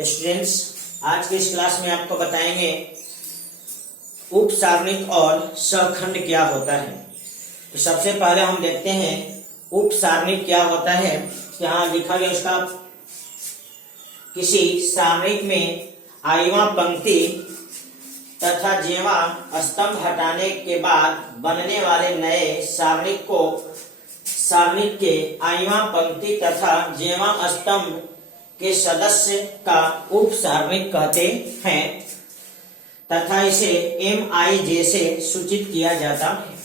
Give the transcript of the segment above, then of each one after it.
Students, आज के इस क्लास में आपको बताएंगे उपसारणिक और सहखंड क्या होता है। तो सबसे पहले हम देखते हैं उपसारणिक क्या होता है। यहाँ लिखा गया उसका किसी सारणिक में आईवा पंक्ति तथा जेवा स्तंभ हटाने के बाद बनने वाले नए सारणिक के आईवा पंक्ति तथा जेवा स्तंभ के सदस्य का उपसारणिक कहते हैं तथा इसे MIJ से सूचित किया जाता है।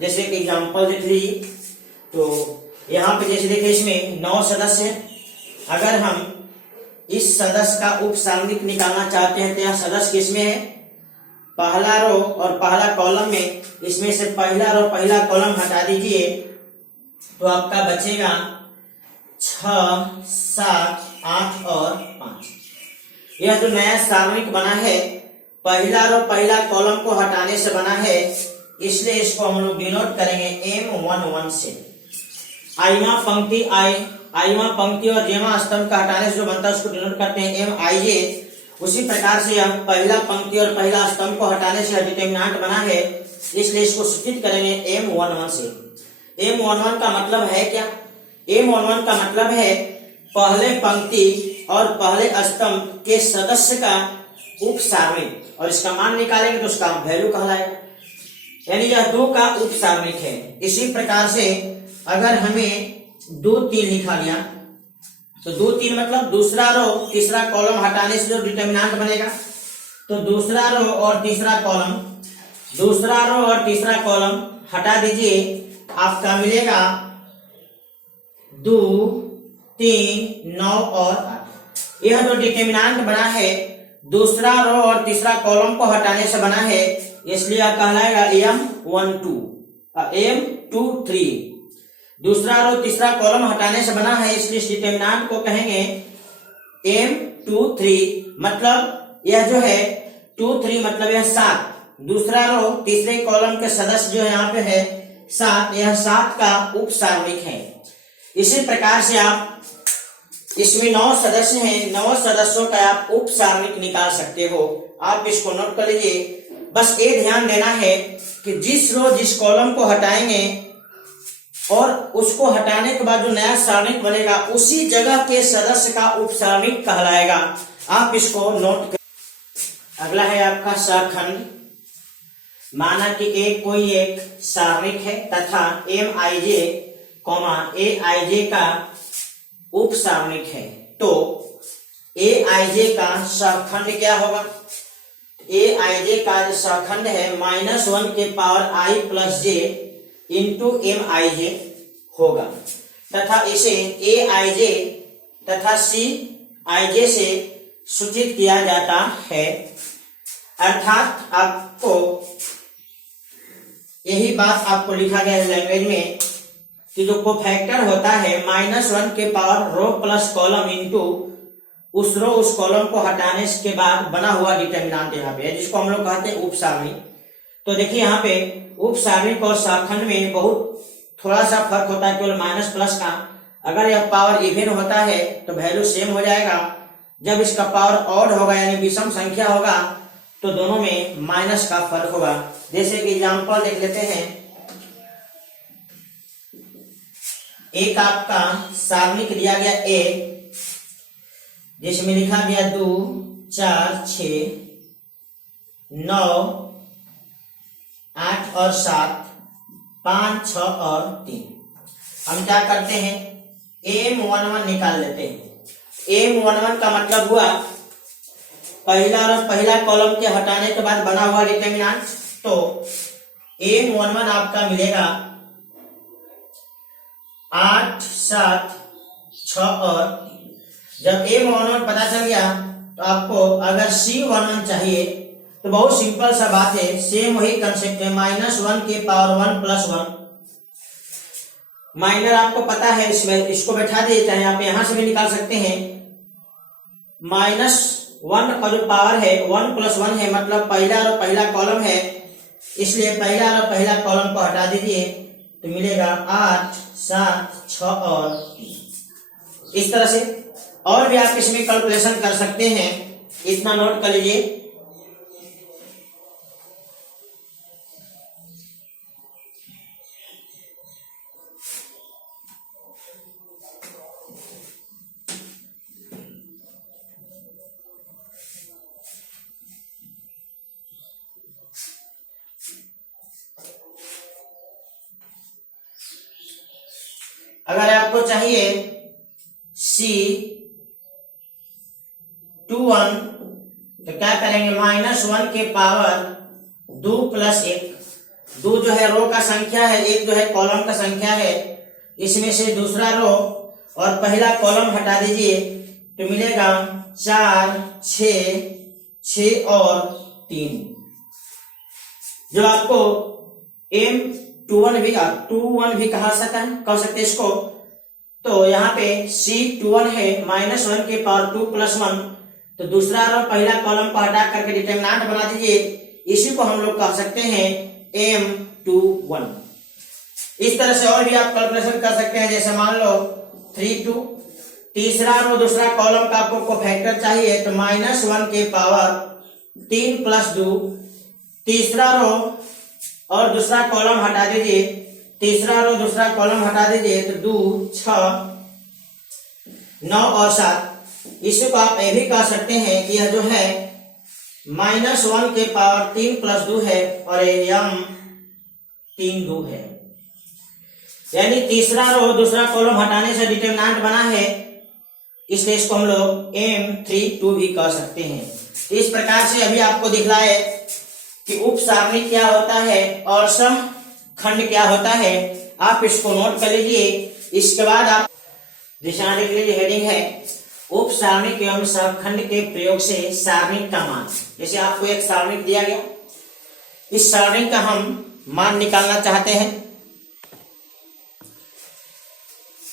जैसे कि एग्जाम्पल देख लीजिए, तो यहाँ पे जैसे देखिए इसमें 9 सदस्य हैं। अगर हम इस सदस्य का उपसारणिक निकालना चाहते हैं तो यह सदस्य किसमें है, पहला रो और पहला कॉलम में। इसमें से पहला रो पहला कॉलम हटा दीजिए तो आपका बचेगा 6, 7, 8 और 5। यह जो नया सारणिक बना है पहला रो पहला कॉलम को हटाने से बना है, इसलिए इसको हम लोग डिनोट करेंगे M11 से। आईवा पंक्ति और जेवा स्तंभ का हटाने से जो बनता है उसको डिनोट करते हैं MIJ। उसी प्रकार से हम पहला पंक्ति और पहला स्तंभ को हटाने से डिटरमिनेंट बना है, इसलिए इसको सूचित करेंगे M11 से। M11 का मतलब है क्या? M11 का मतलब है पहले पंक्ति और पहले स्तंभ के सदस्य का उपसारणिक, और इसका मान निकालेंगे तो उसका वैल्यू कहलाएगा, यानी यह 2 का उपसारणिक है। इसी प्रकार से अगर हमें 2, 3 लिखा गया तो 2, 3 मतलब दूसरा रो तीसरा कॉलम हटाने से जो डिटरमिनेंट बनेगा, तो दूसरा रो और तीसरा कॉलम हटा दीजिए, आपका मिलेगा 2, 3, 9 और 8। यह जो डिटरमिनेंट बना है दूसरा रो और तीसरा कॉलम को हटाने से बना है, इसलिए यह कहलाएगा M23। दूसरा रो तीसरा कॉलम हटाने से बना है, इसलिए इस डिटरमिनेंट को कहेंगे M23। मतलब यह जो है 23 मतलब यह 7। दूसरा रो तीसरे कॉलम के सदस्य जो यहाँ पे है 7, यह 7 का उपसारणिक है। इसी प्रकार से आप इसमें 9 सदस्य हैं, 9 सदस्यों का आप उपसारणिक निकाल सकते हो। आप इसको नोट कर लीजिए। बस ये ध्यान देना है कि जिस रो जिस कॉलम को हटाएंगे और उसको हटाने के बाद जो नया सारणिक बनेगा उसी जगह के सदस्य का उपसारणिक कहलाएगा। आप इसको नोट कर। अगला है आपका सहखंड। माना कि कोई एक सारणिक है तथा MIJ, AIJ का उपसारणिक है, तो AIJ का सहखंड क्या होगा? AIJ का जो सहखंड है -1 के power I + J into MIJ होगा तथा इसे AIJ तथा CIJ से सूचित किया जाता है। अर्थात आपको यही बात आपको लिखा गया है लैंग्वेज में कि जो कोफैक्टर होता है -1 के पावर रो प्लस कॉलम इंटू उस रो उस कॉलम को हटाने के बाद बना हुआ डिटरमिनेंट यहाँ पे है, जिसको हम लोग कहते हैं उपसारणिक। तो देखिए यहाँ पे उपसारणिक और सहखंड में बहुत थोड़ा सा फर्क होता है, केवल माइनस प्लस का। अगर यह पावर इवन होता है तो वैल्यू सेम हो जाएगा। जब इसका पावर ऑड होगा यानी विषम संख्या होगा तो दोनों में माइनस का फर्क होगा। जैसे कि एग्जाम्पल देख लेते हैं। एक आपका सारणिक दिया गया A, जिसमें लिखा गया 2, 4, 6, 9, 8 और 7, 5, 6 और 3। हम क्या करते हैं, M11 निकाल लेते हैं। M11 का मतलब हुआ पहला और पहला कॉलम के हटाने के बाद बना हुआ डिटरमिनेंट। तो M11 आपका मिलेगा 8, 7, 6 और 3। जब M11 पता चल गया तो आपको अगर C11 चाहिए तो बहुत सिंपल सा बात है, सेम वही कंसेप्ट है, -1 के पावर 1 + 1। माइनर आपको पता है, इसमें इसको बैठा दिए, चाहे आप यहां से भी निकाल सकते हैं। -1 का जो पावर है 1 + 1 है, मतलब पहला और पहला कॉलम है, इसलिए पहला और पहला कॉलम को हटा दीजिए तो मिलेगा 8, 7, 6 और 3। इस तरह से और भी आप इसमें कैलकुलेशन कर सकते हैं, इतना नोट कर लीजिए। अगर आपको चाहिए C21 तो क्या करेंगे, -1 के पावर 2 + 1। 2 जो है रो का संख्या है, 1 जो है कॉलम का संख्या है। इसमें से दूसरा रो और पहला कॉलम हटा दीजिए तो मिलेगा 4, 6 और 3। जो आपको M21 भी कह सकते हैं इसको। तो यहाँ पे C21 है -1 के पावर 2 + 1। तो दूसरा रो पहला कॉलम को हटा करके डिटरमिनेंट बना दीजिए, इसी को हम लोग कह सकते हैं M21। इस तरह से और भी आप कैलकुलेशन कर सकते हैं, जैसे मान लो 3, 2। तीसरा रो दूसरा कॉलम का आपको फैक्टर चाहिए तो -1 के पावर 3 + 2। तीसरा रो और दूसरा कॉलम हटा दीजिए, तीसरा रो दूसरा कॉलम हटा दीजिए तो 2, 6, 9 और 7। इसी को आप ये भी कह सकते हैं कि यह जो है -1 के पावर 3 + 2 है और M32 है। यानी तीसरा रो दूसरा कॉलम हटाने से डिटरमिनेंट बना है, इसलिए इसको हम लोग M32 भी कह सकते हैं। इस प्रकार से अभी आपको दिखलाए कि उप सारणी क्या होता है और सम खंड क्या होता है। आप इसको नोट कर लीजिए। इसके बाद आप दिशाने के लिए हेडिंग है उप सारणिक एवं सहखंड के प्रयोग से सारणिक का मान। जैसे आपको एक सारणिक दिया गया, इस सारणिक का हम मान निकालना चाहते हैं।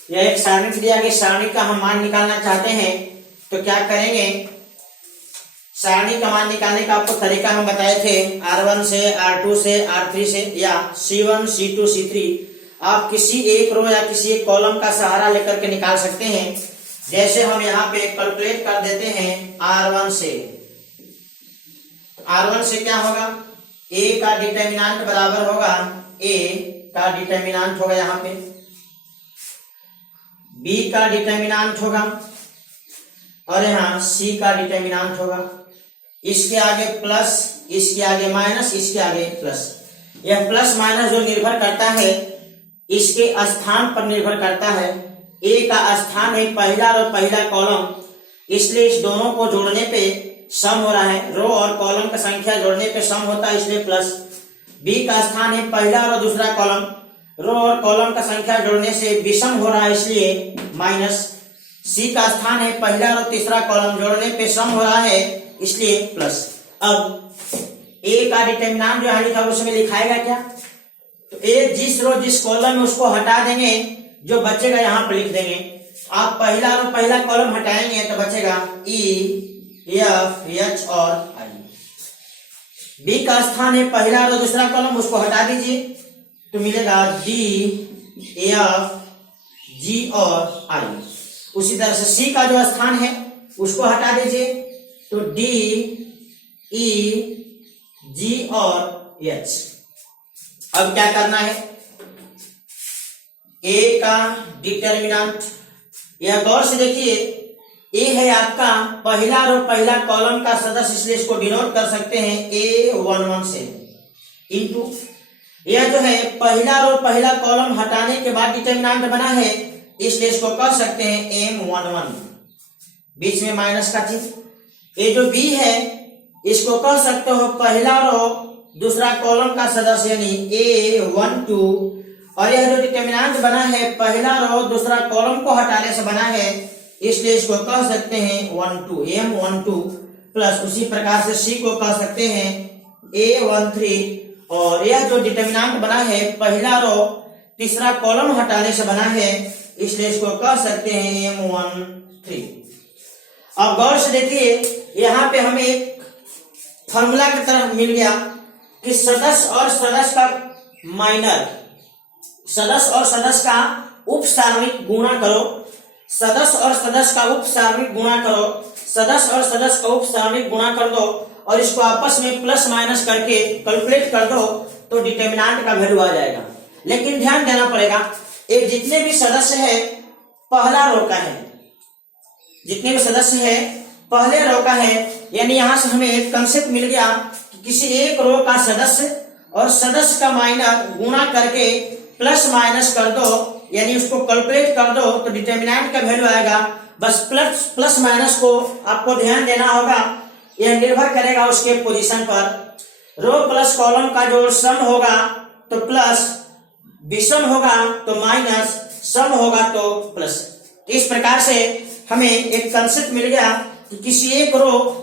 यह एक सारणिक दिया गया, सारणिक का हम मान निकालना चाहते हैं तो क्या करेंगे, सारणी का मान निकालने का आपको तरीका हम बताए थे, R1 से, R2 से, R3 से या C1, C2, C3। आप किसी एक रो या किसी एक कॉलम का सहारा लेकर के निकाल सकते हैं। जैसे हम यहाँ पे कैलकुलेट कर देते हैं R1 से। R1 से क्या होगा, A का डिटरमिनेंट बराबर होगा, A का डिटरमिनेंट होगा यहाँ पे, B का डिटरमिनेंट होगा और यहाँ C का डिटरमिनेंट होगा। इसके आगे प्लस, इसके आगे माइनस, इसके आगे प्लस। यह प्लस माइनस जो निर्भर करता है इसके स्थान पर निर्भर करता है। ए का स्थान है पहला और पहला कॉलम, इसलिए इस दोनों को जोड़ने पे सम हो रहा है। रो और कॉलम का संख्या जोड़ने पे सम होता है, इसलिए प्लस। बी का स्थान है पहला और दूसरा कॉलम, रो और कॉलम का संख्या जोड़ने से विषम हो रहा है, इसलिए माइनस। सी का स्थान है पहला और तीसरा कॉलम, जोड़ने पे सम हो रहा है, इसलिए प्लस। अब ए का डिटरमिनेंट जो है लिखा उसमें लिखाएगा क्या, तो ए जिस रो जिस कॉलम में उसको हटा देंगे, जो बचेगा यहाँ पर लिख देंगे। आप पहला और पहला कॉलम हटाएंगे तो बचेगा ई, एफ, एच और आई। बी का स्थान है पहला और दूसरा कॉलम, उसको हटा दीजिए तो मिलेगा डी, एफ, जी और आई। उसी तरह से सी का जो स्थान है उसको हटा दीजिए तो डी, ई, जी और एच। अब क्या करना है, ए का डिटरमिनेंट, यह गौर से देखिए, ए है आपका पहला और पहला कॉलम का सदस्य, इसलिए इसको डिनोट कर सकते हैं A11 से, इनटू यह जो है पहला और पहला कॉलम हटाने के बाद डिटरमिनेंट बना है, इसलिए इसको कह सकते हैं M11, बीच में माइनस का चिन्ह। ये जो बी है इसको कह सकते हो पहला रो दूसरा कॉलम का सदस्य यानी A12, और यह जो डिटरमिनेंट बना है पहला रो दूसरा कॉलम को हटाने से बना है, इसलिए इसको कह सकते हैं 12, M12 प्लस। उसी प्रकार से सी को कह सकते हैं A13, और यह जो डिटरमिनेंट बना है पहला रो तीसरा कॉलम हटाने से बना है, इसलिए इसको कह सकते हैं M13। अब गौर से देखिए, यहाँ पे हमें एक फॉर्मूला की तरह मिल गया कि सदस्य और सदस्य का माइनर, सदस्य और सदस्य का उप सारणिक गुणा करो सदस्य और सदस्य का उप सारणिक गुणा करो, सदस्य और सदस्य का उप सारणिक गुणा कर दो और इसको आपस में प्लस माइनस करके कैलकुलेट कर दो तो डिटर्मिनेंट का वैल्यू आ जाएगा। लेकिन ध्यान देना पड़ेगा, ये जितने भी सदस्य है पहला रो का है, जितने भी सदस्य है पहले रो का है, यानी यहां से हमें एक कंसेप्ट मिल गया कि किसी एक रो का सदस्य और सदस्य का माइनर गुणा करके प्लस माइनस कर दो, यानी उसको कैलकुलेट कर दो तो डिटर्मिनेंट का वैल्यू आएगा। बस प्लस माइनस को आपको ध्यान देना होगा, यह निर्भर करेगा उसके पोजीशन पर। रो प्लस कॉलम का जो सम होगा तो प्लस, विषम होगा तो माइनस, सम होगा तो प्लस। इस प्रकार से हमें एक कंसेप्ट मिल गया कि किसी एक रो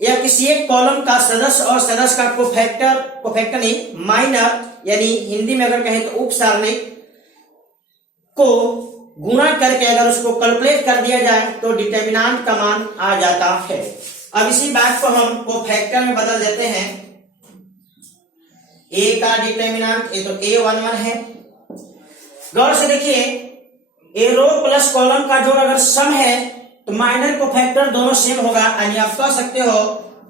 या किसी एक कॉलम का सदस्य और सदस्य का कोफैक्टर नहीं माइनर, यानी हिंदी में अगर कहें तो उप सारणिक को गुणा करके अगर उसको कैलकुलेट कर दिया जाए तो डिटर्मिनेंट का मान आ जाता है। अब इसी बात को हम कोफैक्टर में बदल देते हैं। ए का डिटर्मिनेंट ये तो A11 है। गौर से देखिए, ए रो प्लस कॉलम का जोड़ अगर सम है तो माइनर कोफैक्टर दोनों सेम होगा, यानी आप कह सकते हो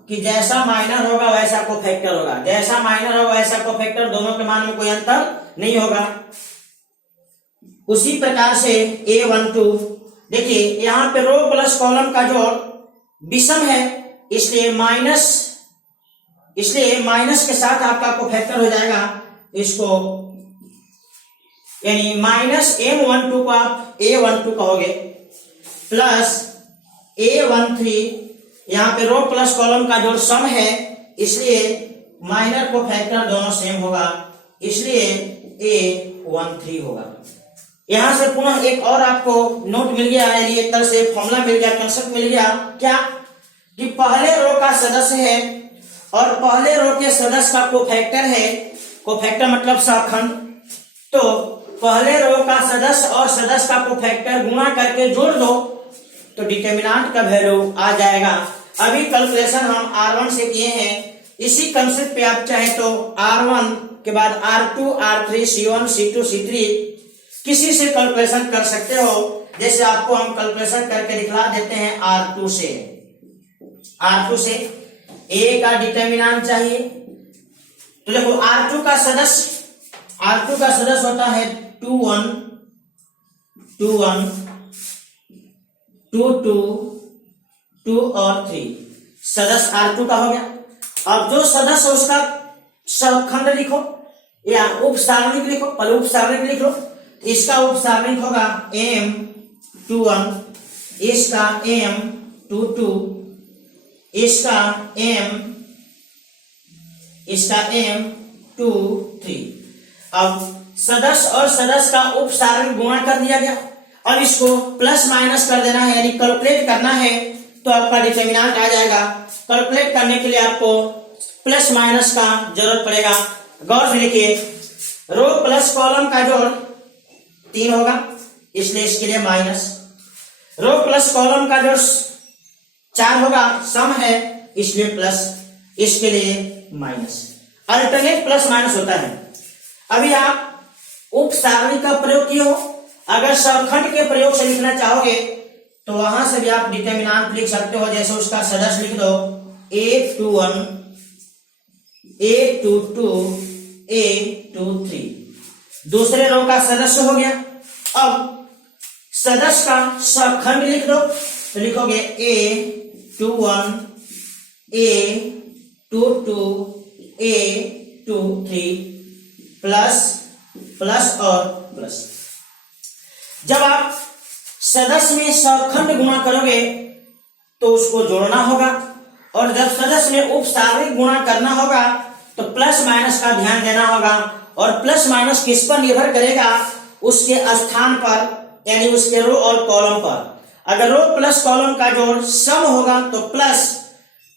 कि जैसा माइनर होगा वैसा कोफैक्टर होगा, जैसा माइनर होगा वैसा कोफैक्टर, दोनों के मान में कोई अंतर नहीं होगा। उसी प्रकार से A12 देखिए, यहां पे रो प्लस कॉलम का जोड़ विषम है, इसलिए माइनस के साथ आपका कोफैक्टर हो जाएगा। इसको यानी माइनस M12 को आप A12 कहोगे प्लस A13, यहाँ पे रो प्लस कॉलम का जोड़ सम है इसलिए माइनर कोफैक्टर दोनों सेम होगा, इसलिए A13 होगा। यहां से पुनः एक और आपको नोट मिल गया, यानी एक तरह से फॉर्मूला मिल गया, कंसेप्ट मिल गया, क्या कि पहले रो का सदस्य है और पहले रो के सदस्य का कोफैक्टर है, कोफैक्टर मतलब सहखंड, तो पहले रो का सदस्य और सदस्य का कोफैक्टर गुणा करके जोड़ दो तो डिटर्मिनेंट का वैल्यू आ जाएगा। अभी कैलकुलेशन हम R1 से किए हैं, इसी कंसेप्ट पे आप चाहे तो R1 के बाद R2, R3, C1, C2, C3 किसी से कैलकुलेशन कर सकते हो। जैसे आपको हम कैलकुलेशन करके दिखला देते हैं R2 से। R2 से A का डिटर्मिनेंट चाहिए तो देखो R2 का सदस्य होता है 2 1 2 1 2 2 2 और 3, सदस्य R2 का हो गया। अब जो सदस्य उसका सहखंड लिखो या उप सारणिक लिखो, पहले उप सारणिक लिख लो। इसका उप सारणिक होगा M21, इसका M22, इसका M23। अब सदस्य और सदस्य का उप सारणिक गुणा कर दिया गया, अब इसको प्लस माइनस कर देना है, यानी कैलकुलेट करना है तो आपका डिटर्मिनेंट आ जाएगा। कैलकुलेट करने के लिए आपको प्लस माइनस का जरूरत पड़ेगा। गौर से देखिए, रो प्लस कॉलम का जोड़ 3 होगा इसलिए इसके लिए माइनस, रो प्लस कॉलम का जोड़ 4 होगा, सम है इसलिए प्लस, इसके लिए माइनस। अल्टरनेट प्लस माइनस होता है। अभी आप उप सारणी का प्रयोग किए हो, अगर सहखंड के प्रयोग से लिखना चाहोगे तो वहां से भी आप डिटर्मिनेंट लिख सकते हो। जैसे उसका सदस्य लिख दो A21, A22, A23, दूसरे रो का सदस्य हो गया। अब सदस्य का सहखंड लिख दो तो लिखोगे A21, A22, A23 प्लस और प्लस। जब आप सदस्य में सहखंड गुणा करोगे तो उसको जोड़ना होगा, और जब सदस्य में उप सारणिक गुणा करना होगा तो प्लस माइनस का ध्यान देना होगा। और प्लस माइनस किस पर निर्भर करेगा? उसके स्थान पर, यानी उसके रो और कॉलम पर। अगर रो प्लस कॉलम का जोड़ सम होगा तो प्लस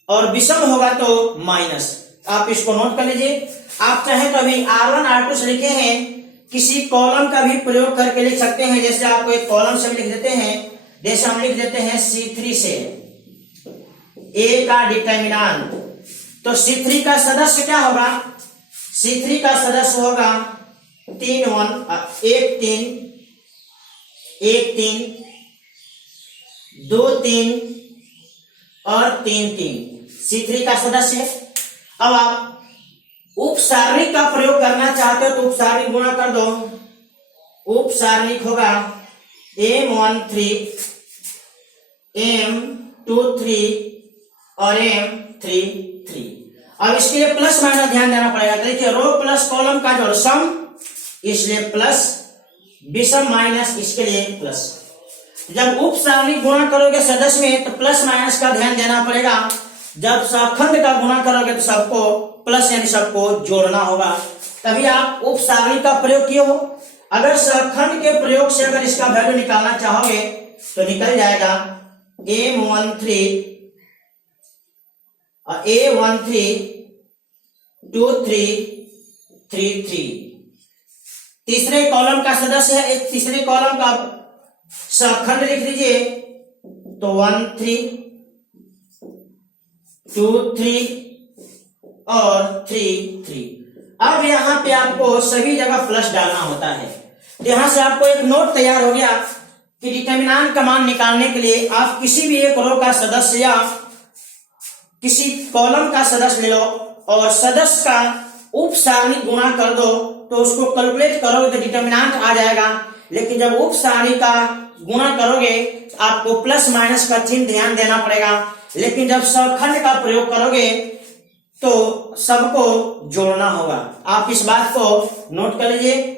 और विषम होगा तो माइनस। आप इसको नोट कर लीजिए। आप चाहे तो अभी R1 R2 से लिखे हैं, किसी कॉलम का भी प्रयोग करके लिख सकते हैं। जैसे आपको एक कॉलम से लिख देते हैं, जैसे हम लिख देते हैं C3 से A का डिटर्मिनेंट, तो C3 का सदस्य क्या होगा? C3 का सदस्य होगा 1 3 2 3 और 3 3 C3 का सदस्य है। अब आप उपसारणिक का प्रयोग करना चाहते हो तो उपसारणिक गुणा कर दो। उपसारणिक होगा M13 M23 और M33। अब इसके लिए प्लस माइनस ध्यान देना पड़ेगा। देखिए रो प्लस कॉलम का जोड़ सम, इसलिए प्लस, विषम माइनस, इसके लिए प्लस। जब उप सारणिक गुणा करोगे सदस्य में तो प्लस माइनस का ध्यान देना पड़ेगा। जब सखंड का गुणा करोगे तो सबको प्लस यानी सबको जोड़ना होगा, तभी आप उप सारणिक का प्रयोग किए हो। अगर सखंड के प्रयोग से अगर इसका वैल्यू निकालना चाहोगे तो निकल जाएगा M13 A13 2333। तीसरे कॉलम का सदस्य है, एक तीसरे कॉलम का सखंड लिख लीजिए तो 13 23 और 33। अब यहां पे आपको सभी जगह प्लस डालना होता है। तो यहां से आपको एक नोट तैयार हो गया कि डिटरमिनेंट का मान निकालने के लिए आप किसी भी एक रो का सदस्य या किसी कॉलम का सदस्य ले लो और सदस्य का उप सारणिक गुणा कर दो तो उसको कैलकुलेट करोगे तो डिटरमिनेंट आ जाएगा। लेकिन जब उप सारणी का गुणा करोगे तो आपको प्लस माइनस का चिन्ह ध्यान देना पड़ेगा। लेकिन जब सखंड का प्रयोग करोगे तो सबको जोड़ना होगा। आप इस बात को नोट कर लीजिए।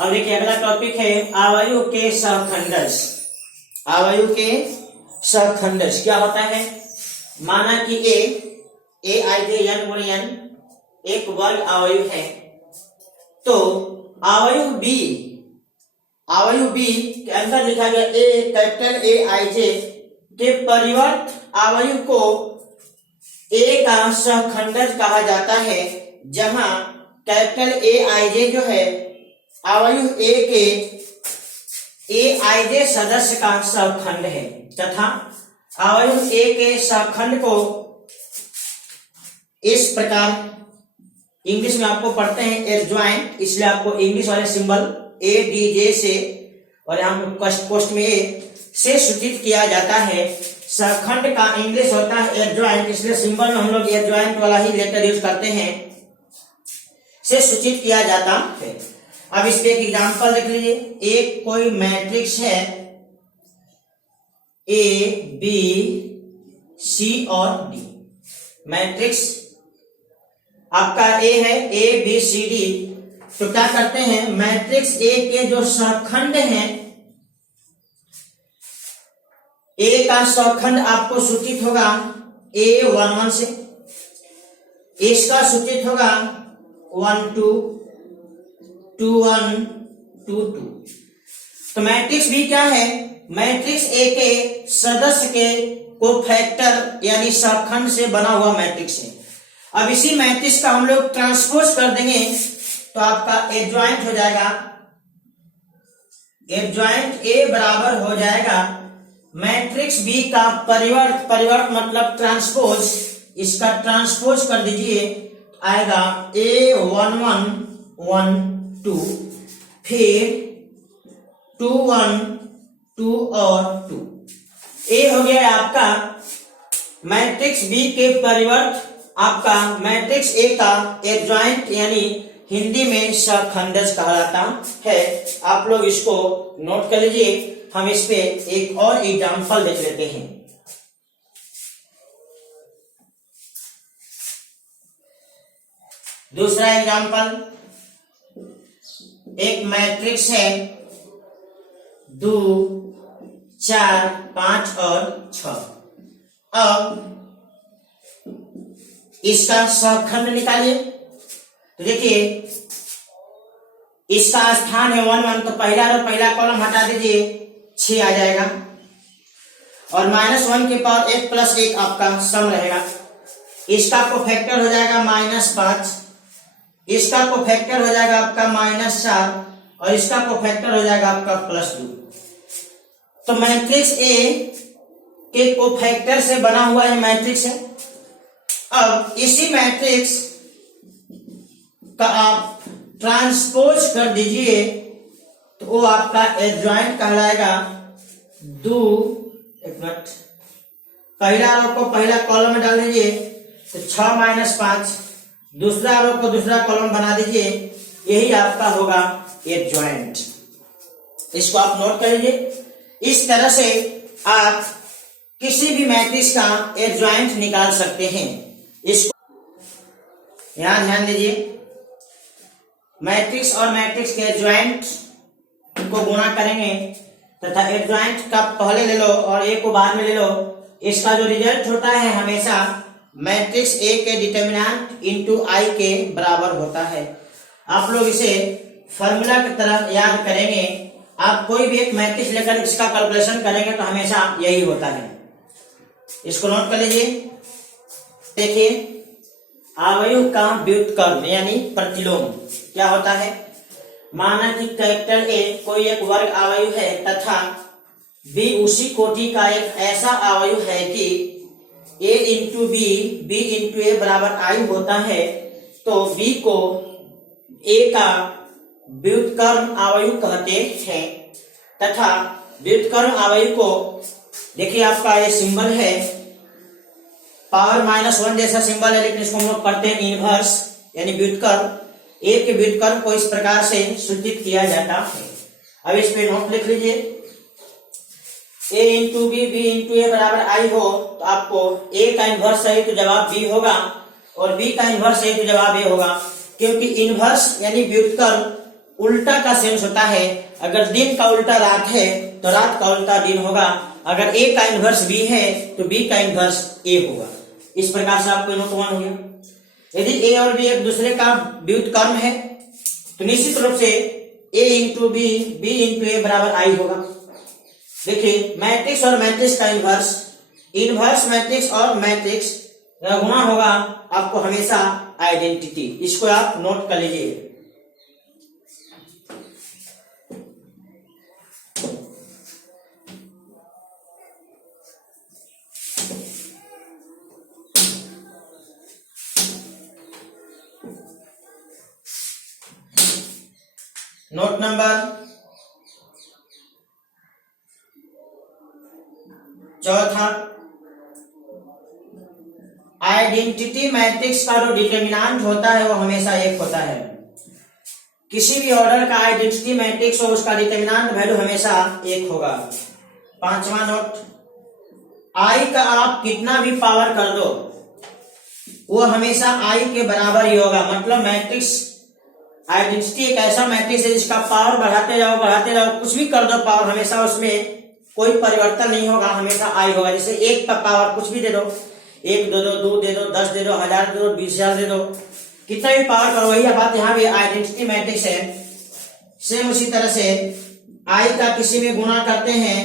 अब देखिए अगला टॉपिक है अवयव के सहखंडज। अवयव के सहखंडज क्या होता है? माना कि ए आई जे एन गुण एन एक वर्ग अवयव है, तो अवयव बी के अंदर लिखा गया ए कैपिटल ए आई जे के परिवर्त अवयव को ए का सहखंडज कहा जाता है, जहां कैपिटल ए आई जे जो है अवयव ए के ए आई जे सदस्य का सहखंड है, तथा अवयव ए के सहखंड को इस प्रकार इंग्लिश में आपको पढ़ते हैं एडजॉइंट, इसलिए आपको इंग्लिश वाले सिंबल ए डी जे से और यहाँ पोस्ट में ए से सूचित किया जाता है। सहखंड का इंग्लिश होता है एडजॉइंट, इसलिए सिंबल में हम लोग एडजॉइंट वाला ही लेटर यूज करते हैं, से सूचित किया जाता है। अब इस पे एक एग्जांपल देख लीजिए। एक कोई मैट्रिक्स है ए बी सी और डी। मैट्रिक्स आपका ए है, ए बी सी डी, तो क्या करते हैं मैट्रिक्स ए के जो सहखंड हैं, ए का सहखंड आपको सूचित होगा A11 से, इसका सूचित होगा 12 21 22। तो मैट्रिक्स बी क्या है? मैट्रिक्स ए के सदस्य के कोफैक्टर यानी सहखंड से बना हुआ मैट्रिक्स है। अब इसी मैट्रिक्स का हम लोग ट्रांसपोज कर देंगे तो आपका एडजॉइंट हो जाएगा, एडजॉइंट ए बराबर हो जाएगा मैट्रिक्स बी का परिवर्त मतलब ट्रांसपोज, इसका ट्रांसपोज कर दीजिए आएगा A11 1 2, फिर 2 1 2 और 2। ए हो गया आपका मैट्रिक्स बी के परिवर्त, आपका मैट्रिक्स ए का एडजॉइंट यानी हिंदी में सहखंडज कहलाता है। आप लोग इसको नोट कर लीजिए। हम इस पे एक और एग्जांपल देख लेते हैं। दूसरा एग्जांपल, एक मैट्रिक्स है 2 4 5 और 6। अब इसका सहखंड निकालिए। तो देखिए इसका स्थान है 1 1, तो पहला कॉलम हटा दीजिए, 6 आ जाएगा और -1 के पावर 1 + 1 आपका सम रहेगा। इसका कोफैक्टर हो जाएगा -5, इसका कोफैक्टर हो जाएगा आपका -4 और इसका कोफैक्टर हो जाएगा आपका +2। तो मैट्रिक्स ए के कोफैक्टर से बना हुआ ये मैट्रिक्स है। अब इसी मैट्रिक्स का आप ट्रांसपोज कर दीजिए तो वो आपका एडजॉइंट कहलाएगा। एक मिनट, पहला रो को पहला कॉलम में डाल दीजिए तो 6 - 5, दूसरा रो को दूसरा कॉलम बना दीजिए, यही आपका होगा एडजॉइंट। इसको आप नोट कर लीजिए। इस तरह से आप किसी भी मैट्रिक्स का एडजॉइंट निकाल सकते हैं। इसको यहां ध्यान दीजिए, मैट्रिक्स और मैट्रिक्स के एडजॉइंट को गुणा करेंगे तथा एडजॉइंट का पहले ले लो और ए को बाद में ले लो। इसका जो रिजल्ट होता है हमेशा मैट्रिक्स ए के डिटर्मिनेंट इनटू आई के बराबर होता है। आप लोग इसे फॉर्मूला की तरह याद करेंगे। आप कोई भी एक मैट्रिक्स लेकर इसका कैलकुलेशन करेंगे तो हमेशा यही होता है। इसको नोट कर लीजिए। देखिए, अवयव का व्युत्क्रम यानी प्रतिलोम क्या होता है। माना कि कैरेक्टर ए कोई एक वर्ग अवयव है तथा बी उसी कोटि का एक ऐसा अवयव है कि ए इंटू बी इंटू ए बराबर आई होता है, तो बी को ए का व्युत्क्रम अवयव कहते हैं तथा व्युत्क्रम अवयव को देखिए, आपका ये सिंबल है पावर -1 जैसा सिंबल है, लेकिन इसको हम लोग पढ़ते हैं इनवर्स यानी व्युत्क्रम। ए के व्युत्क्रम को इस प्रकार से सूचित किया जाता है। अब इस पे नोट लिख लीजिए। ए इंटू बी इंटू ए बराबर आई हो तो आपको ए का इनवर्स है तो जवाब बी होगा और बी का इनवर्स है तो जवाब ए होगा, क्योंकि इनवर्स यानी व्युत्क्रम उल्टा का सेंस होता है। अगर दिन का उल्टा रात है तो रात का उल्टा दिन होगा। अगर ए का इनवर्स बी है तो बी का इनवर्स ए होगा। इस प्रकार से आपको नोट 1 हो गया। यदि ए और बी एक दूसरे का व्युत्क्रम है तो निश्चित रूप से ए इंटू बी इंटू ए बराबर आई होगा। देखिए, मैट्रिक्स और मैट्रिक्स का इनवर्स मैट्रिक्स और मैट्रिक्स गुणा होगा आपको हमेशा आइडेंटिटी। इसको आप नोट कर लीजिए। नोट नंबर 4, आइडेंटिटी मैट्रिक्स का जो डिटर्मिनेंट होता है वो हमेशा 1 होता है। किसी भी ऑर्डर का आइडेंटिटी मैट्रिक्स हो उसका डिटर्मिनेंट वैल्यू हमेशा 1 होगा। 5वां नोट, आई का आप कितना भी पावर कर दो वो हमेशा आई के बराबर ही होगा। मतलब मैट्रिक्स आइडेंटिटी एक ऐसा मैट्रिक्स है जिसका पावर बढ़ाते जाओ, कुछ भी कर दो पावर, हमेशा उसमें कोई परिवर्तन नहीं होगा, हमेशा आई होगा। जैसे 1 का पावर कुछ भी दे दो, 1 दे दो, 2 दे दो, 10 दे दो, 1000 दे दो, 20,000 दे दो, कितना भी पावर करो, वही बात यहाँ भी आइडेंटिटी मैट्रिक्स है। सेम उसी तरह से आई का किसी में गुणा करते हैं,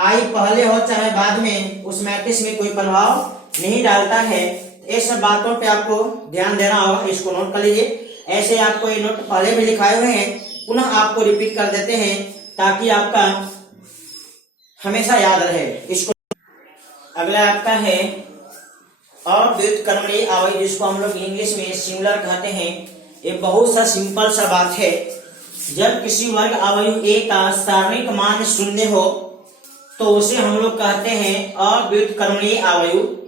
आई पहले हो चाहे बाद में, उस मैट्रिक्स में कोई प्रभाव नहीं डालता है। ये सब बातों पे आपको ध्यान देना होगा। इसको नोट कर लीजिए। ऐसे आपको ये नोट पहले भी लिखाए हुए हैं, पुनः आपको रिपीट कर देते हैं ताकि आपका हमेशा याद रहे। इसको अगला आपका है और व्युत्क्रमणीय अवयव, जिसको हम लोग इंग्लिश में सिंगुलर कहते हैं। ये बहुत सा सिंपल सा बात है। जब किसी वर्ग अवयव ए का सारणिक मान 0 हो तो उसे हम लोग कहते हैं अव्युत्क्रमणीय अवयव।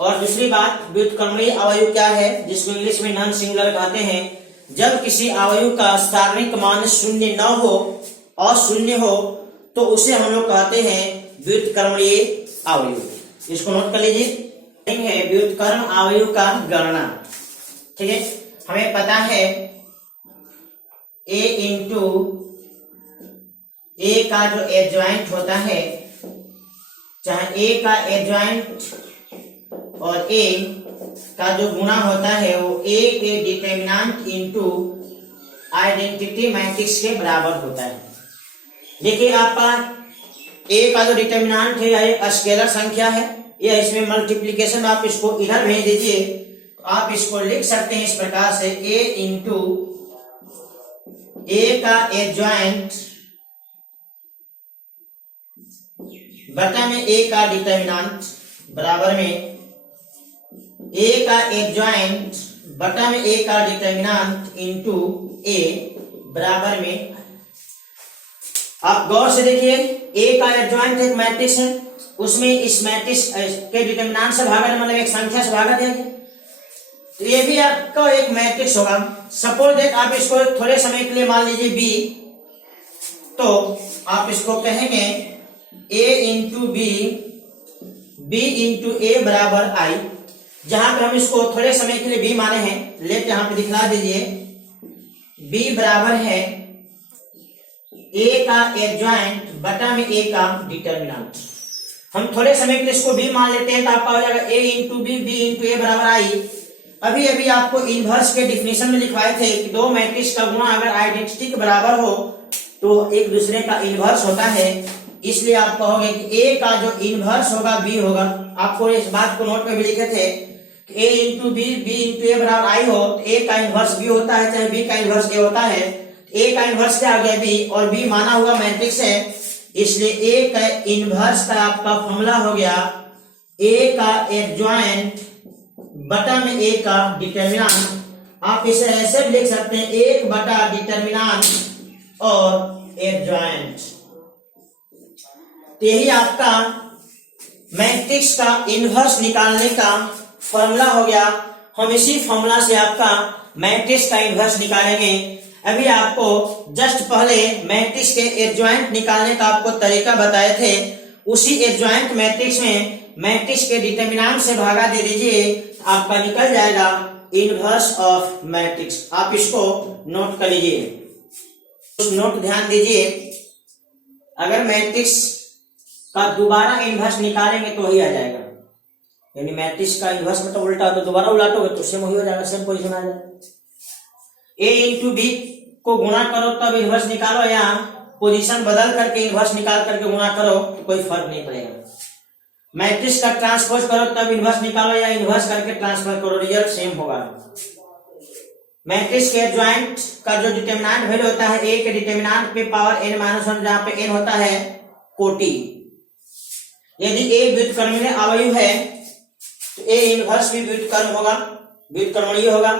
और दूसरी बात, व्युत्क्रमणीय अवयव क्या है, जिसको इंग्लिश में नॉन सिंगुलर कहते हैं। जब किसी अवयव का सारणिक मान 0 न हो, अशून्य हो, तो उसे हम लोग कहते हैं व्युत्क्रमणीय अवयव। इसको नोट कर लीजिए। है व्युत्क्रम अवयव का गणना। ठीक है, हमें पता है ए इंटू ए का जो एडजॉइंट होता है, चाहे ए का एडजॉइंट और ए का जो गुणा होता है वो ए के डिटर्मिनेंट इंटू आइडेंटिटी मैट्रिक्स के बराबर होता है। देखिए, आपका ए का जो डिटर्मिनेंट है यह एक स्केलर संख्या है, यह इसमें मल्टीप्लीकेशन, आप इसको इधर भेज दीजिए तो आप इसको लिख सकते हैं इस प्रकार से, ए इंटू ए का एडजॉइंट बटा में ए का डिटर्मिनेंट बराबर में ए का एडजॉइंट बटा में ए का डिटर्मिनेंट इंटू ए बराबर में आप गौर से देखिए, ए का एडजॉइंट एक मैट्रिक्स है, उसमें इस मैट्रिक्स के डिटरमिनेंट से भागा, मतलब एक संख्या से भागा दिया गया, तो ये भी आपका एक मैट्रिक्स होगा। सपोज दैट आप इसको थोड़े समय के लिए मान लीजिए बी, तो आप इसको कहेंगे a into B, B into A बराबर आई। जहां पे हम इसको थोड़े समय के लिए बी माने हैं, लेट यहां पे दिखला दीजिए, बी बराबर है ए का एडजॉइंट बटा में ए का डिटरमिनेंट। हम थोड़े समय के लिए इसको बी मान लेते हैं, तो आपका हो जाएगा a into B, B into A बराबर आई। अभी अभी आपको इनवर्स के डिफिनेशन में लिखवाए थे कि दो मैट्रिक्स का गुणा अगर आइडेंटिटी के बराबर हो तो एक दूसरे का इनवर्स होता है, इसलिए आप कहोगे कि a का जो इनवर्स होगा b होगा। आपको इस बात को नोट में भी लिखे थे कि a into B, B into A बराबर आई हो, तो a का इनवर्स b होता है, चाहे b का इनवर्स a होता है। a का इनवर्स क्या आ गया b, और b माना हुआ मैट्रिक्स है, इसलिए a का इनवर्स का आपका फॉर्मूला हो गया a का एडजॉइंट बटा में a का डिटरमिनेंट। आप इसे ऐसे भी लिख सकते हैं, 1 बटा डिटरमिनेंट और एडजॉइंट। तो यही आपका मैट्रिक्स का इनवर्स निकालने का फॉर्मूला हो गया। हम इसी फॉर्मूला से आपका मैट्रिक्स का इनवर्स निकालेंगे। अभी आपको जस्ट पहले मैट्रिक्स के एडजॉइंट निकालने का आपको तरीका बताए थे, उसी एडजॉइंट मैट्रिक्स में मैट्रिक्स के डिटरमिनेंट से भागा दे दीजिए, आपका निकल जाएगा इनवर्स ऑफ मैट्रिक्स। आप इसको नोट कर लीजिए, नोट ध्यान दीजिए। अगर मैट्रिक्स का दोबारा इनवर्स निकालेंगे तो वही आ जाएगा, यानी मैट्रिक्स का इनवर्स मतलब उल्टा, तो दोबारा उलटोगे तो सेम वही हो जाएगा, सेम पोजीशन आ जाएगा। a इंटू बी को गुणा करो तब इनवर्स निकालो, या पोजीशन बदल करके इनवर्स निकाल करके गुणा करो तो कोई फर्क नहीं पड़ेगा। मैट्रिक्स का ट्रांसपोज करो तब इनवर्स निकालो, या इनवर्स करके ट्रांसफर करो, रिजल्ट सेम होगा। मैट्रिक्स के एडजॉइंट का जो डिटरमिनेंट वैल्यू होता है a के डिटरमिनेंट पे पावर n-1, जहां पे n होता है कोटि। यदि a व्युत्क्रमीय अवयव है तो a इनवर्स भी व्युत्क्रम होगा, व्युत्क्रमणीय होगा।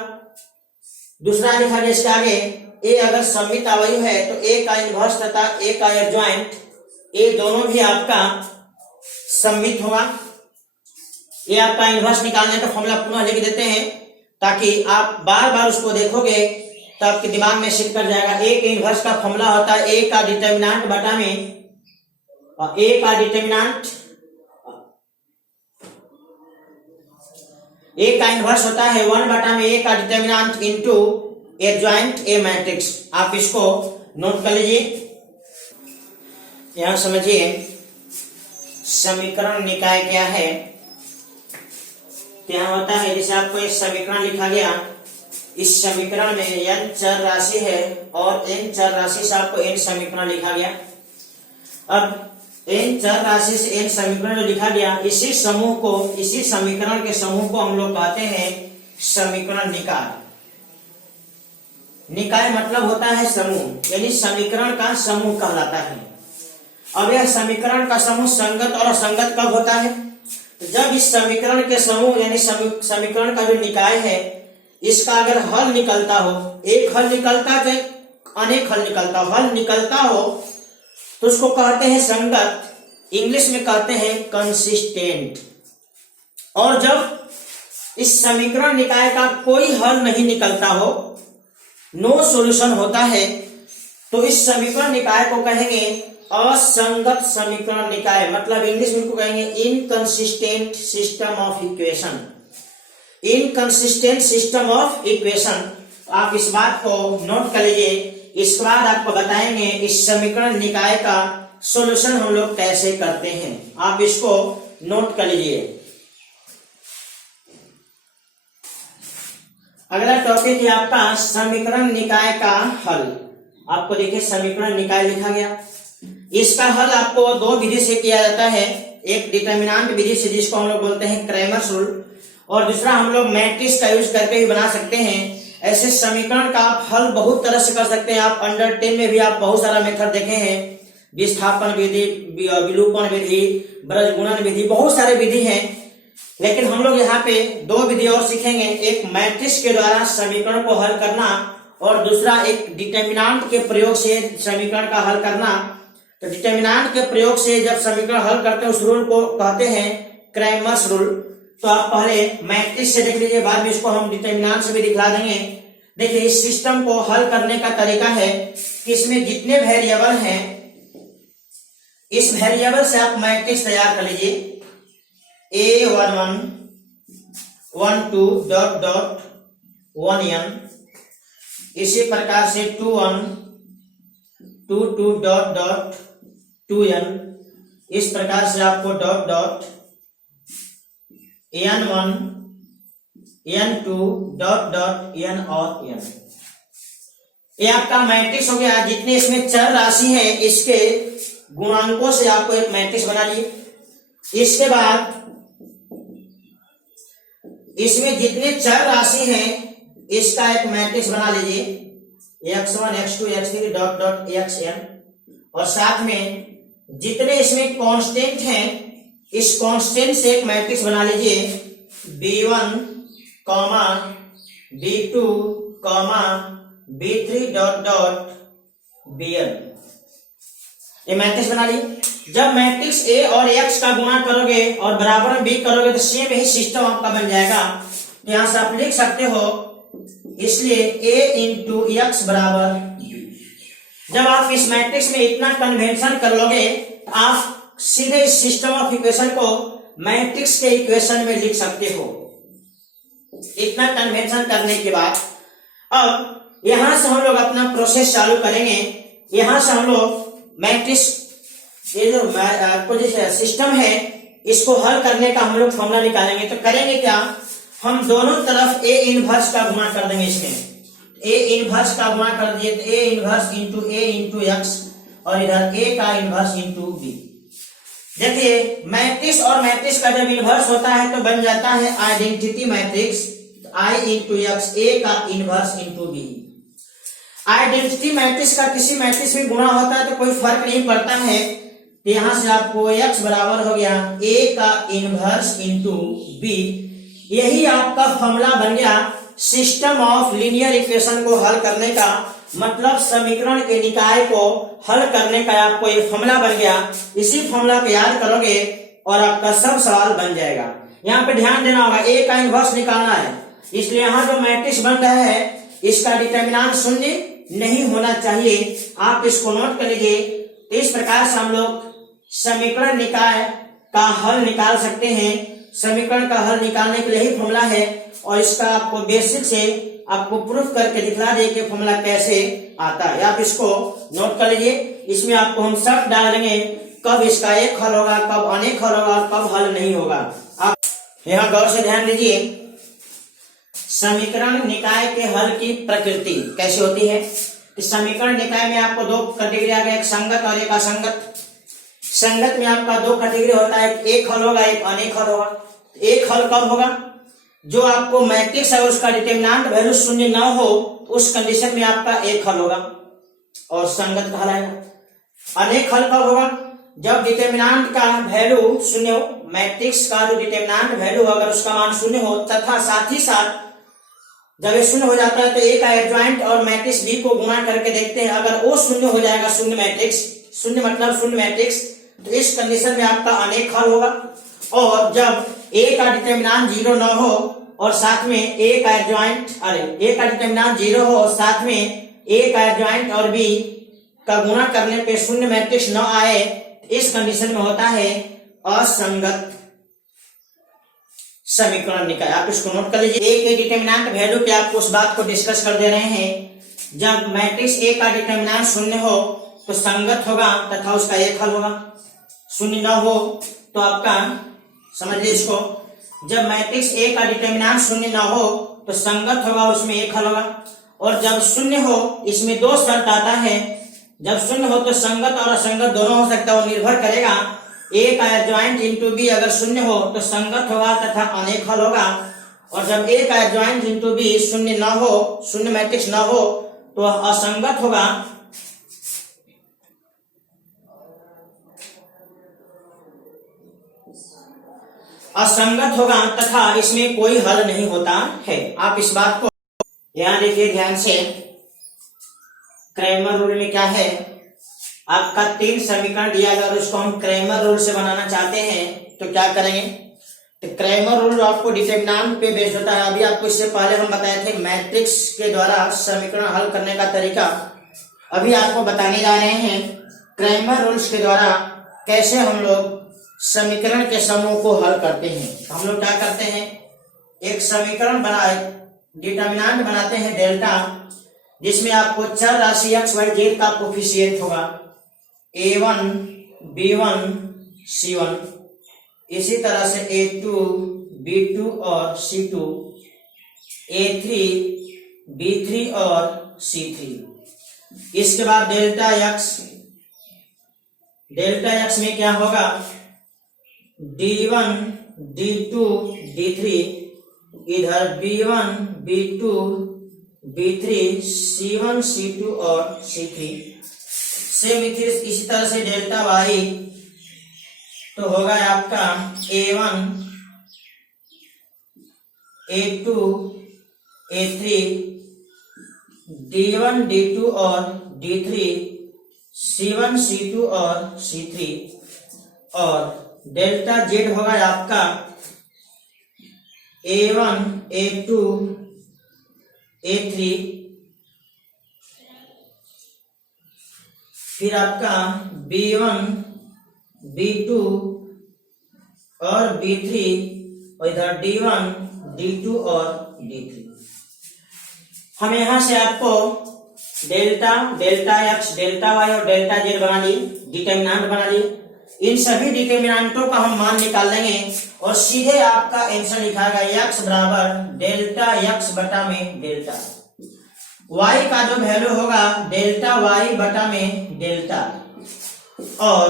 दूसरा लिखा गया इसके आगे, a अगर सममित अवयव है तो a का इनवर्स तथा a का एडजॉइंट, a दोनों भी आपका सममित होगा। ये आपका इनवर्स निकालने का फॉर्मूला पुनः लिख देते हैं, ताकि आप बार बार उसको देखोगे तो आपके दिमाग में सेट कर जाएगा। a के इनवर्स का फॉर्मूला होता है a का डिटरमिनेंट बटा में, और a का डिटरमिनेंट, a का इनवर्स होता है 1 बटा में a का determinant into adjoint a matrix. आप इसको नोट कर लीजिए। यहां समझिए समीकरण निकाय क्या है। क्या होता है, जैसे आपको एक समीकरण लिखा गया, इस समीकरण में n चर राशि है और n चर राशि से आपको n समीकरण लिखा गया। अब n चर राशि से n समीकरण जो लिखा गया, इसी समूह को, इसी समीकरण के समूह को हम लोग कहते हैं समीकरण निकाय। निकाय मतलब होता है समूह, यानी समीकरण का समूह कहलाता है। अब यह समीकरण का समूह संगत और असंगत कब होता है, जब इस समीकरण के समूह यानी समीकरण का जो निकाय है, इसका अगर हल निकलता हो, एक हल निकलता है अनेक हल निकलता हो, हल निकलता हो तो उसको कहते हैं संगत, इंग्लिश में कहते हैं कंसिस्टेंट। और जब इस समीकरण निकाय का कोई हल नहीं निकलता हो, नो सॉल्यूशन होता है, तो इस समीकरण निकाय को कहेंगे असंगत समीकरण निकाय, मतलब इंग्लिश में कहेंगे inconsistent system of equation, inconsistent system of equation. आप इस बात को नोट कर लीजिए। इसके बाद आपको बताएंगे इस समीकरण निकाय का सॉल्यूशन हम लोग कैसे करते हैं। आप इसको नोट कर लीजिए। अगला टॉपिक है आपका समीकरण निकाय का हल। आपको देखिए समीकरण निकाय लिखा गया, इसका हल आपको दो विधि से किया जाता है। एक डिटरमिनेंट विधि से, जिसको हम लोग बोलते हैं क्रैमर्स रूल, और दूसरा हम लोग मैट्रिक्स का यूज करके भी बना सकते हैं। ऐसे समीकरण का आप हल बहुत तरह से कर सकते हैं। आप अंडर 10 में भी आप बहुत सारा मेथड देखे हैं, विस्थापन विधि, विलोपन विधि, ब्रजगुणन विधि, बहुत सारे विधि हैं। लेकिन हम लोग यहाँ पे दो विधि और सीखेंगे, एक मैट्रिक्स के द्वारा समीकरण को हल करना और दूसरा एक डिटरमिनेंट के प्रयोग से समीकरण का हल करना। तो डिटर्मिनेंट के प्रयोग से जब समीकरण हल करते हैं उस रूल को कहते हैं क्रैमर्स रूल। तो आप पहले मैट्रिक्स से देख लीजिए, बाद में इसको हम डिटर्मिनेंट से भी दिखला देंगे। देखिए इस सिस्टम को हल करने का तरीका है कि इसमें जितने वेरिएबल हैं इस वेरिएबल से आप मैट्रिक्स तैयार कर लीजिए। A11 12 डॉट डॉट 1n, इसी प्रकार से 21 22 डॉट डॉट 2n, इस प्रकार से आपको dot dot n1 n2 dot dot n और n। ये आपका मैट्रिक्स हो गया। जितने इसमें चर राशि है इसके गुणांकों से आपको एक मैट्रिक्स बना लिए। इसके बाद इसमें जितने चर राशि हैं इसका एक मैट्रिक्स बना लीजिए x1 x2 x3 dot dot xn, और साथ में जितने इसमें कांस्टेंट हैं इस कांस्टेंट से एक मैट्रिक्स बना लीजिए b1 b2 b3 dot dot bn। ये मैट्रिक्स बना लिए। जब मैट्रिक्स ए और एक्स का गुणा करोगे और बराबर में बी करोगे तो सेम ही सिस्टम आपका बन जाएगा। यहां से आप लिख सकते हो, इसलिए ए इंटू एक्स बराबर बी। जब आप इस मैट्रिक्स में इतना कन्वेंशन कर लोगे तो आप सीधे इस सिस्टम ऑफ इक्वेशन को मैट्रिक्स के इक्वेशन में लिख सकते हो। इतना कन्वेंशन करने के बाद अब यहां से हम लोग अपना प्रोसेस चालू करेंगे। यहां से हम लोग मैट्रिक्स ये जो सिस्टम है इसको हल करने का हम लोग फॉर्मूला निकालेंगे। तो करेंगे क्या, हम दोनों तरफ ए इनवर्स का गुणा कर देंगे। इसमें ए इनवर्स का गुणा कर दिए तो A inverse into A into X, और इधर ए का इनवर्स इंटू बी। देखिए मैट्रिक्स और मैट्रिक्स का जब इनवर्स होता है तो बन जाता है identity matrix, I into X, A का inverse into B. Identity matrix का किसी मैट्रिक्स में गुणा होता है तो कोई फर्क नहीं पड़ता है। तो यहां से आपको x बराबर हो गया a का इनवर्स इंटू बी। यही आपका फॉर्मूला बन गया सिस्टम ऑफ लीनियर इक्वेशन को हल करने का, मतलब समीकरण के निकाय को हल करने का आपको ये फॉर्मूला बन गया। इसी फॉर्मूला को याद करोगे और आपका सब सवाल बन जाएगा। यहाँ पे ध्यान देना होगा, a का इनवर्स निकालना है, इसलिए यहाँ जो मैट्रिक्स बन रहा है इसका डिटर्मिनेंट शून्य नहीं होना चाहिए। आप इसको नोट कर लीजिए। इस प्रकार से हम लोग समीकरण निकाय का हल निकाल सकते हैं। समीकरण का हल निकालने के लिए ही फॉर्मूला है, और इसका आपको बेसिक से आपको प्रूफ करके दिखला दे कि फॉर्मूला कैसे आता है। आप इसको नोट कर लीजिए। इसमें आपको हम शर्त डाल देंगे कब इसका एक हल होगा, कब अनेक हल होगा, कब हल नहीं होगा। आप यहाँ गौर से ध्यान दीजिए। समीकरण निकाय के हल की प्रकृति कैसे होती है। इस समीकरण निकाय में आपको दो कैटेगरी आ गए, एक संगत और एक असंगत। संगत में आपका दो कैटेगरी होता है, एक हल होगा, एक अनेक हल होगा। एक हल कब होगा, जो आपको मैट्रिक्स है उसका डिटर्मिनेंट वैल्यू शून्य न हो, उस कंडीशन में आपका एक हल होगा और संगत कहलाएगा। अनेक हल कब होगा, जब डिटर्मिनेंट का वैल्यू शून्य हो, मैट्रिक्स का जो डिटर्मिनेंट वैल्यू अगर उसका मान शून्य हो, तथा साथ ही साथ जब ये शून्य हो जाता है तो ए का एडजॉइंट और मैट्रिक्स बी को गुणा करके देखते हैं। अगर वो शून्य हो जाएगा, शून्य मैट्रिक्स, शून्य मतलब शून्य मैट्रिक्स, तो इस कंडीशन में आपका अनेक हल होगा। और जब ए का डिटर्मिनेंट 0 न हो और साथ में ए का डिटर्मिनेंट 0 हो और साथ में ए का एडजॉइंट और बी का गुणा करने पे शून्य मैट्रिक्स न आए, इस कंडीशन में होता है असंगत समीकरण निकाय। आप इसको नोट कर लीजिए। ए के डिटर्मिनेंट वैल्यू पे आपको उस बात को डिस्कस कर दे रहे हैं, जब मैट्रिक्स ए का डिटर्मिनेंट शून्य हो तो संगत होगा तथा उसका एक हल होगा। शून्य न हो तो आपका समझ लीजिए इसको, जब मैट्रिक्स ए का डिटर्मिनेंट शून्य न हो तो संगत होगा, उसमें एक हल होगा। और जब शून्य हो, इसमें दो शर्त आता है। जब शून्य हो तो संगत और असंगत दोनों हो सकता है, वो निर्भर करेगा ए का एडजॉइंट इंटू बी अगर शून्य हो तो संगत होगा तथा अनेक हल होगा। और जब ए का एडजॉइंट इंटू बी शून्य न हो, शून्य मैट्रिक्स न हो, तो असंगत होगा तथा इसमें कोई हल नहीं होता है। आप इस बात को यहाँ देखिए ध्यान से। क्रैमर रूल में क्या है, आपका 3 समीकरण दिया गया और उसको हम क्रैमर रूल से बनाना चाहते हैं तो क्या करेंगे? तो क्रैमर रूल आपको डिटरमिनेंट पे बेस्ड होता है। अभी आपको इससे पहले हम बताए थे मैट्रिक्स के द्वारा समीकरण हल करने का तरीका। अभी आपको बताने जा रहे हैं क्रैमर रूल्स के द्वारा कैसे हम लोग समीकरण के समूह को हल करते हैं। हम लोग क्या करते हैं, एक समीकरण बनाए, डिटरमिनेंट बनाते हैं डेल्टा, जिसमें आपको चर राशि x y z का कोफिशिएंट होगा a1 b1 c1, इसी तरह से a2 b2 और c2, a3 b3 और c3। इसके बाद डेल्टा x में क्या होगा, d1 d2 d3, इधर b1 b2 b3 c1 c2 और c3। सेम इसी तरह से डेल्टा y तो होगा आपका a1 a2 a3 d1 d2 और d3 c1 c2 और c3। और डेल्टा z होगा आपका a1 a2 a3, फिर आपका b1 b2 और b3 और इधर d1 d2 और d3। हम यहां से आपको डेल्टा x डेल्टा y और डेल्टा z बना ली, डिटरमिनेंट बना ली। इन सभी डिटरमिनेंटों का हम मान निकाल लेंगे और सीधे आपका आंसर लिखा गया x बराबर डेल्टा x बटा में डेल्टा, y का जो वैल्यू होगा डेल्टा y बटा में डेल्टा, और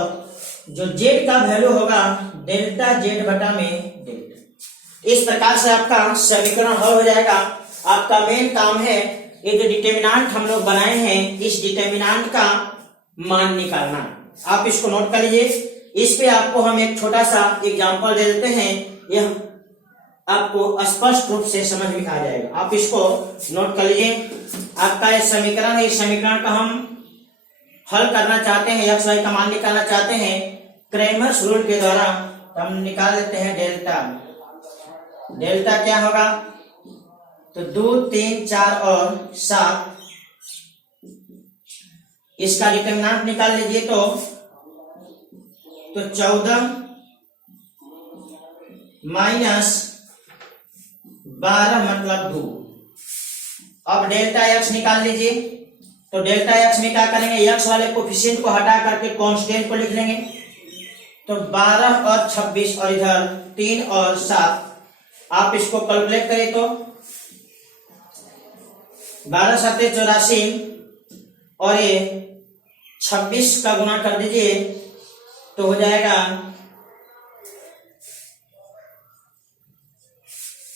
जो z का वैल्यू होगा डेल्टा z बटा में डेल्टा। इस प्रकार से आपका समीकरण हल हो जाएगा। आपका मेन काम है ये जो डिटरमिनेंट हम लोग बनाए हैं, इस डिटरमिनेंट का मान निकालना। आप इसको नोट कर लीजिए। इस पे आपको हम एक छोटा सा एग्जांपल दे देते हैं, यह आपको स्पष्ट रूप से समझ में आ जाएगा। आप इसको नोट कर लीजिए। आपका ये समीकरण है, इस समीकरण का हम हल करना चाहते हैं, x y का मान निकालना चाहते हैं क्रैमर्स रूल के द्वारा। हम निकाल लेते हैं डेल्टा क्या होगा, तो 2 3 4 और 7, इसका डिटरमिनेंट निकाल लीजिए तो 14 माइनस 12 मतलब 2। अब डेल्टा x निकाल लीजिए, तो डेल्टा x में क्या करेंगे, x वाले कोफिशिएंट को हटा करके कांस्टेंट को लिख लेंगे। तो 12 और 26 और इधर 3 और 7, आप इसको कैलकुलेट करें तो 12 7 84 और ये 26 का गुना कर दीजिए तो हो जाएगा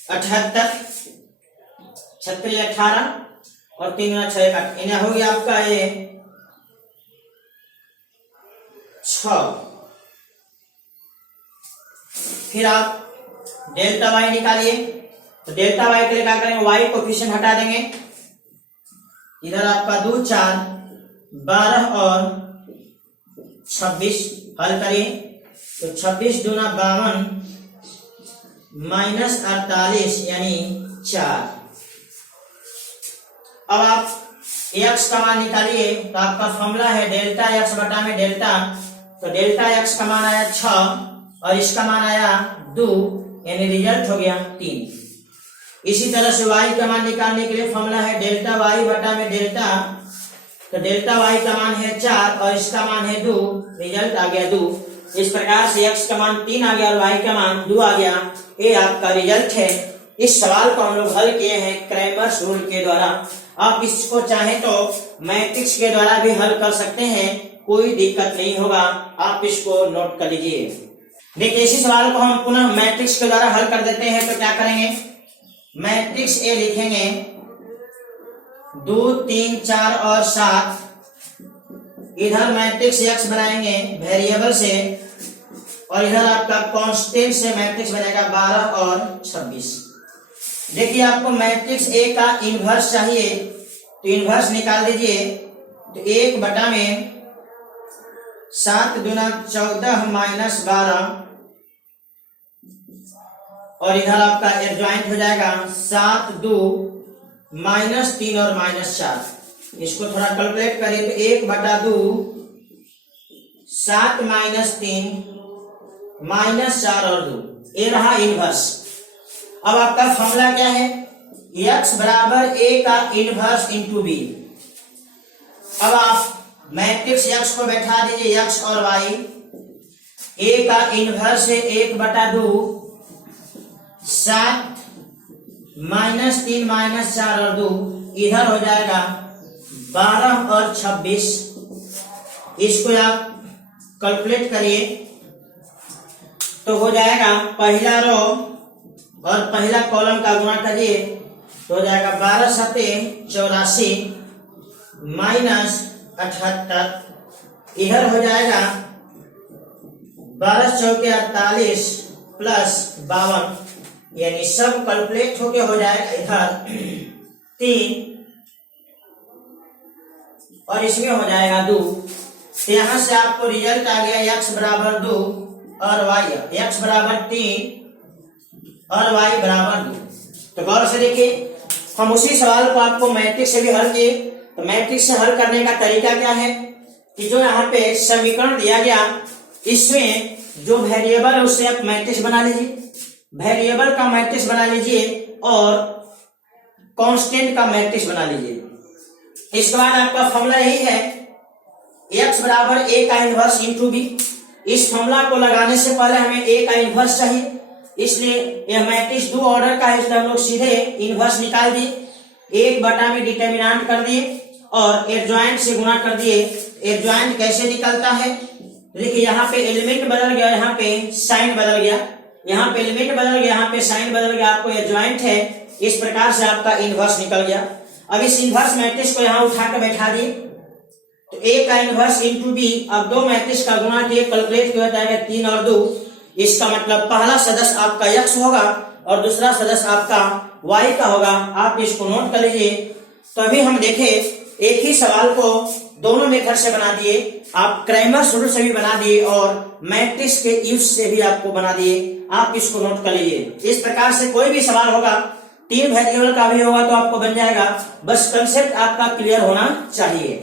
78, 36 18 और 3 गुना 6 8, इन्हें हो गया आपका ये 6। फिर आप डेल्टा y निकालिए, तो डेल्टा y के लिए क्या करेंगे, y कोफिशिएंट हटा देंगे। इधर आपका 2 4 12 और 26 हल करिए, तो 26 दूना 52 माइनस 48 यानी 4। अब आप x का मान निकालिए, तो आपका फॉर्मूला है डेल्टा x बटा में डेल्टा। तो डेल्टा x का मान आया 6 और इसका मान आया 2, यानी रिजल्ट हो गया 3। इसी तरह से y का मान निकालने के लिए फॉर्मूला है डेल्टा y बटा में डेल्टा। तो डेल्टा y का मान है 4 और इसका मान है 2, रिजल्ट आ गया 2। इस प्रकार से x का मान 3 आ गया और y का मान 2 आ गया। ये आपका रिजल्ट है। इस सवाल को हम लोग हल किए हैं क्रैमर्स रूल के द्वारा। आप इसको चाहें तो मैट्रिक्स के द्वारा भी हल कर सकते हैं, कोई दिक्कत नहीं होगा। आप इसको नोट कर लीजिए। देखिए, इसी सवाल को हम पुनः मैट्रिक्स के द्वारा हल कर देते हैं। तो क्या करेंगे, मैट्रिक्स ए लिखेंगे 2 3 4 और 7, इधर मैट्रिक्स x बनाएंगे वेरिएबल से, और इधर आपका कांस्टेंट से मैट्रिक्स बनेगा 12 और 26। देखिए, आपको मैट्रिक्स ए का इनवर्स चाहिए, तो इनवर्स निकाल दीजिए। तो 1 बटा में 7 दूना 14 माइनस 12 और इधर आपका एडजॉइंट हो जाएगा 7 2 माइनस 3 और माइनस 4। इसको थोड़ा कैलकुलेट करें तो 1/2 7 माइनस 3 माइनस 4 और 2, ये रहा इनवर्स। अब आपका फॉर्मूला क्या है, x बराबर a का इनवर्स इंटू बी। अब आप मैट्रिक्स x को बैठा दीजिए, x और y, a का इनवर्स है 1/2 7 माइनस 3 माइनस 4 और 2, इधर हो जाएगा 12 और 26। इसको आप कैलकुलेट करिए तो हो जाएगा पहला रो और पहला कॉलम का गुणा करिए तो हो जाएगा 12 सते 84 माइनस 78, इधर हो जाएगा 12 चौके 48 प्लस 52, यानी सब कैलकुलेट होके हो जाएगा इधर 3 और इसमें हो जाएगा 2। तो यहां से आपको रिजल्ट आ गया x बराबर 2 और y, x बराबर 3 और y बराबर 2। तो गौर से देखिए, हम उसी सवाल को आपको मैट्रिक्स से भी हल किए। तो मैट्रिक्स से हल करने का तरीका क्या है कि जो यहाँ पे समीकरण दिया गया, इसमें जो वेरिएबल है उससे आप मैट्रिक्स बना लीजिए, वेरिएबल का मैट्रिक्स बना लीजिए और कांस्टेंट का मैट्रिक्स बना लीजिए। इसके बाद आपका फॉर्मूला यही है, x बराबर a का इनवर्स इंटू बी। इस फॉर्मूला को लगाने से पहले हमें a का इनवर्स चाहिए, इसलिए यह मैट्रिक्स 2 ऑर्डर का है, इसलिए हम लोग सीधे इनवर्स निकाल दिए, 1 में डिटर्मिनेंट कर दिए और एडजॉइंट से गुणा कर दिए। एडजॉइंट कैसे निकलता है, देखिए यहाँ पे एलिमेंट बदल गया, यहाँ पे साइन बदल गया, यहाँ पे एलिमेंट बदल गया, यहाँ पे साइन बदल गया, आपको एडजॉइंट है, इस प्रकार से आपका इनवर्स निकल गया। अब इस इनवर्स मैट्रिक्स को यहाँ उठा कर बैठा दिए तो a का इनवर्स इंटू बी। अब दो मैट्रिक्स का गुणा किए, कैलकुलेट किया जाएगा 3 और 2। इसका मतलब पहला सदस्य आपका x होगा और दूसरा सदस्य आपका y का होगा। आप इसको नोट कर लीजिए। तो अभी हम देखें, एक ही सवाल को दोनों मेथड से बना दिए, आप क्रैमर रूल से भी बना दिए और मैट्रिक्स के यूज से भी आपको बना दिए। आप इसको नोट कर लीजिए। इस प्रकार से कोई भी सवाल होगा, 3 वेरिएबल का भी होगा तो आपको बन जाएगा, बस कंसेप्ट आपका क्लियर होना चाहिए।